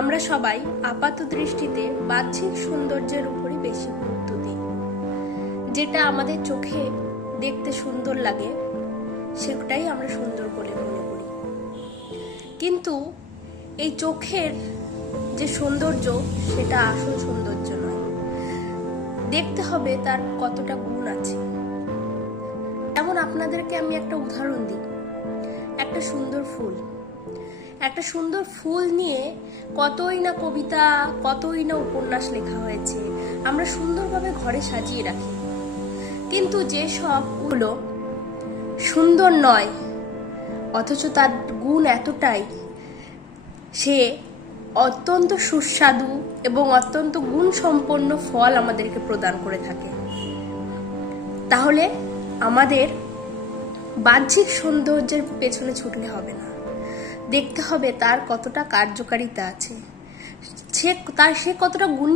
আমরা সবাই আপাত দৃষ্টিতে বাহ্যিক সৌন্দর্যের উপরই বেশি গুরুত্ব দিই। যেটা আমাদের চোখে দেখতে সুন্দর লাগে সেটাই আমরা সুন্দর বলে মনে করি, কিন্তু এই চোখের যে সৌন্দর্য সেটা আসল সৌন্দর্য নয়। দেখতে হবে তার কতটা গুণ আছে। যেমন আপনাদেরকে আমি একটা উদাহরণ দিই, একটা সুন্দর ফুল নিয়ে কতই না কবিতা, কতই না উপন্যাস লেখা হয়েছে, আমরা সুন্দরভাবে ঘরে সাজিয়ে রাখি। কিন্তু যে সবগুলো সুন্দর নয় অথচ তার গুণ এতটাই, সে অত্যন্ত সুস্বাদু এবং অত্যন্ত গুণসম্পন্ন ফল আমাদেরকে প্রদান করে থাকে। তাহলে আমাদের বাহ্যিক সৌন্দর্যের পেছনে ছুটলে হবে না, দেখতে হবে তার কতটা কার্যকারিতা আছে, সে কতটা গুণ